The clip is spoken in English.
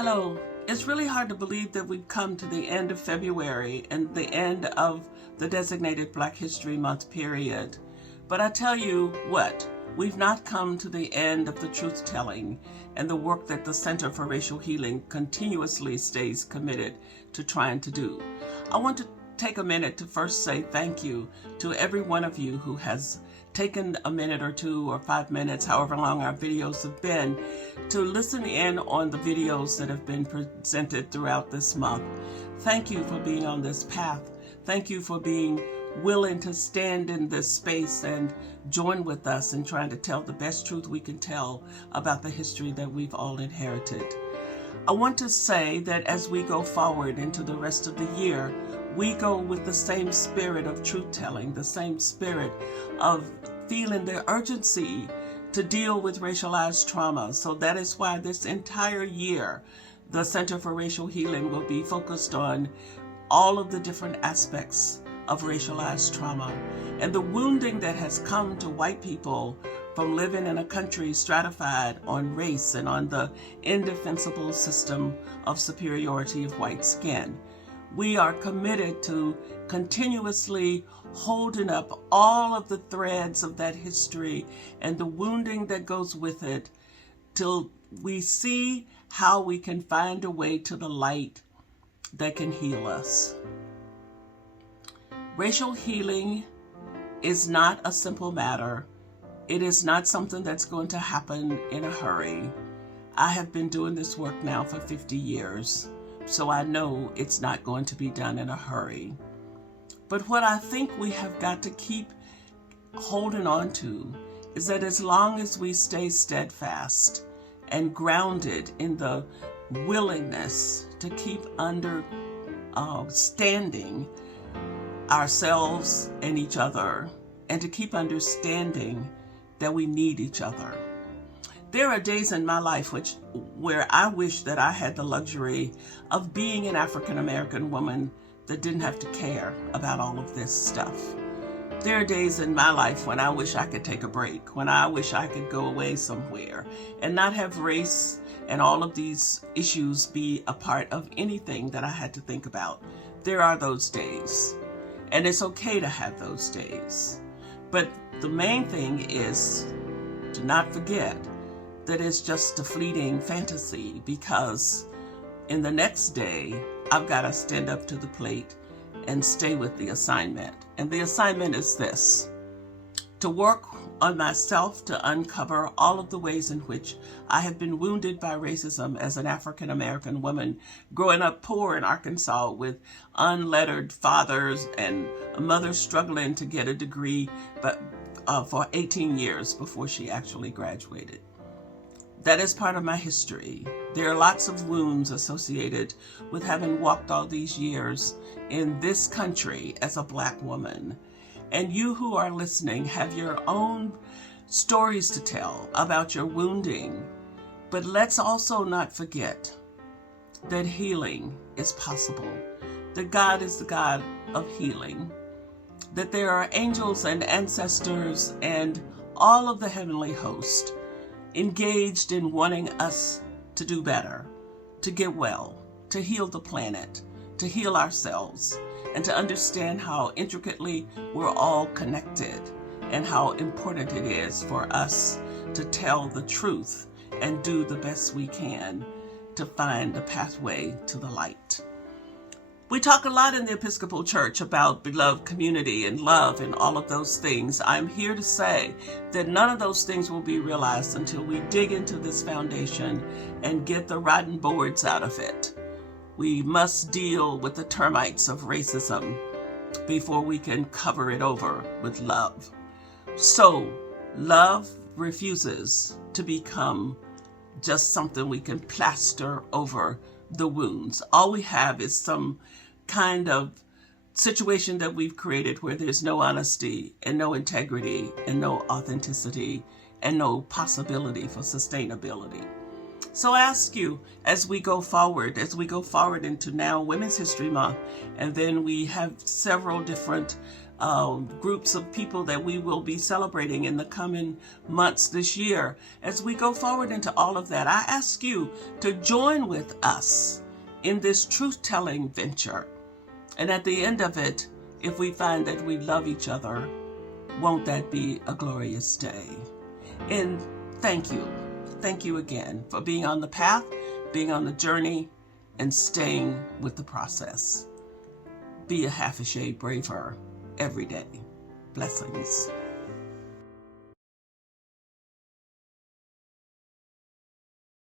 Hello. It's really hard to believe that we've come to the end of February and the end of the designated Black History Month period. But I tell you what, we've not come to the end of the truth-telling and the work that the Center for Racial Healing continuously stays committed to trying to do. I want to take a minute to first say thank you to every one of you who has taken a minute or 2 or 5 minutes, however long our videos have been, to listen in on the videos that have been presented throughout this month. Thank you for being on this path. Thank you for being willing to stand in this space and join with us in trying to tell the best truth we can tell about the history that we've all inherited. I want to say that as we go forward into the rest of the year, we go with the same spirit of truth-telling, the same spirit of feeling the urgency to deal with racialized trauma. So that is why this entire year, the Center for Racial Healing will be focused on all of the different aspects of racialized trauma and the wounding that has come to white people from living in a country stratified on race and on the indefensible system of superiority of white skin. We are committed to continuously holding up all of the threads of that history and the wounding that goes with it till we see how we can find a way to the light that can heal us. Racial healing is not a simple matter. It is not something that's going to happen in a hurry. I have been doing this work now for 50 years. So I know it's not going to be done in a hurry. But what I think we have got to keep holding on to is that as long as we stay steadfast and grounded in the willingness to keep understanding ourselves and each other, and to keep understanding that we need each other. There are days in my life where I wish that I had the luxury of being an African American woman that didn't have to care about all of this stuff. There are days in my life when I wish I could take a break, when I wish I could go away somewhere and not have race and all of these issues be a part of anything that I had to think about. There are those days, and it's okay to have those days. But the main thing is to not forget that it's just a fleeting fantasy, because in the next day, I've got to stand up to the plate and stay with the assignment. And the assignment is this: to work on myself to uncover all of the ways in which I have been wounded by racism as an African American woman growing up poor in Arkansas with unlettered fathers and a mother struggling to get a degree for 18 years before she actually graduated. That is part of my history. There are lots of wounds associated with having walked all these years in this country as a Black woman. And you who are listening have your own stories to tell about your wounding. But let's also not forget that healing is possible, that God is the God of healing, that there are angels and ancestors and all of the heavenly host engaged in wanting us to do better, to get well, to heal the planet, to heal ourselves, and to understand how intricately we're all connected and how important it is for us to tell the truth and do the best we can to find a pathway to the light. We talk a lot in the Episcopal Church about beloved community and love and all of those things. I'm here to say that none of those things will be realized until we dig into this foundation and get the rotten boards out of it. We must deal with the termites of racism before we can cover it over with love. So, love refuses to become just something we can plaster over the wounds. All we have is some kind of situation that we've created where there's no honesty and no integrity and no authenticity and no possibility for sustainability. So I ask you, as we go forward into now Women's History Month, and then we have several different groups of people that we will be celebrating in the coming months this year. As we go forward into all of that, I ask you to join with us in this truth-telling venture. And at the end of it, if we find that we love each other, won't that be a glorious day? And thank you. Thank you again for being on the path, being on the journey, and staying with the process. Be a half a shade braver every day. Blessings.